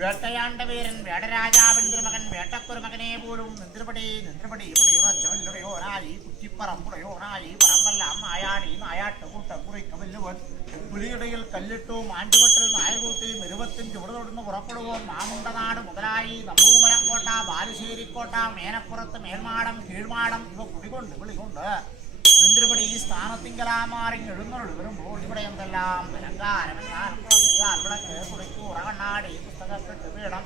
വേട്ടയാണ്ടവീരൻ വേടരാജാവിൻ തിരുമകൻ വേട്ടക്കുരുമകനെ പോലും നിന്ത്രപടിയോരായി കുറ്റിപ്പറമ്പുടയോരായി പറമ്പെല്ലാം നായാടി നായാട്ട് കൂട്ടം കുറിക്കവല്ലുവൻ പുലിയിടയിൽ കല്ലിട്ടു മാഞ്ചുവട്ടിൽ നായകൂട്ടിയും 25 ചുവടുതൊടുന്ന് പുറപ്പെടുവോൻ മാമുണ്ടനാട് മുതലായി നമ്പൂമലക്കോട്ട ബാലുശ്ശേരിക്കോട്ട മേനപ്പുറത്ത് മേൽമാടം കീഴ്മാടം ഇവ കുടികൊണ്ട് വിളികൊണ്ട് നിന്ത്രപടി ഈ സ്ഥാനത്തിങ്കലാമാറി എഴുന്നള്ളി വരുമ്പോൾ ഇവിടെ എന്തെല്ലാം വിളക്ക് കുറിക്കു ഉറകണ്ണാടി പുസ്തകക്കെട്ട് വീടം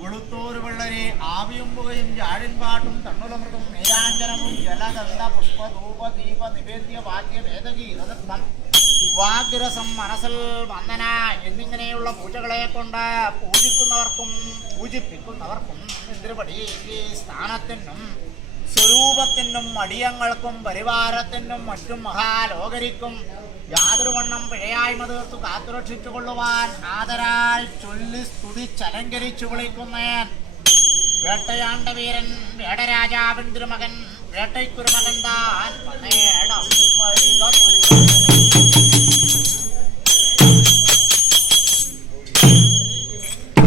വെളുത്തോരു വെള്ളരി ആവിയും പുകയും ജാഴിൻപാട്ടും തണ്ണുലമൃതും നീരാഞ്ജനവും ജലഗന്ധ പുഷ്പ ധൂപ ദീപ നിവേദ്യ വാദ്യ വേദഗീതം വാഗ്രസം മനസ്സിൽ വന്ദന എന്നിങ്ങനെയുള്ള പൂജകളെ കൊണ്ട് പൂജിക്കുന്നവർക്കും പൂജിപ്പിക്കുന്നവർക്കും നിന്ത്രപടി ഈ സ്ഥാനത്തിനും സ്വരൂപത്തിനും അടിയങ്ങൾക്കും പരിവാരത്തിനും മറ്റും മഹാലോകരിക്കും യാതൊരു വണ്ണം പിഴയായ്മ തീർത്തു കാത്തുരക്ഷിച്ചുകൊള്ളുവാൻ ആദരാൽ ചൊല്ലി സ്തുതിച്ചലങ്കരിച്ചു വിളിക്കുന്നേൻ വേട്ടയാണ്ടവീരൻ വേടരാജാവിൻ തിരുമകൻ വേട്ടയ്ക്കുരുമകൻ താൻ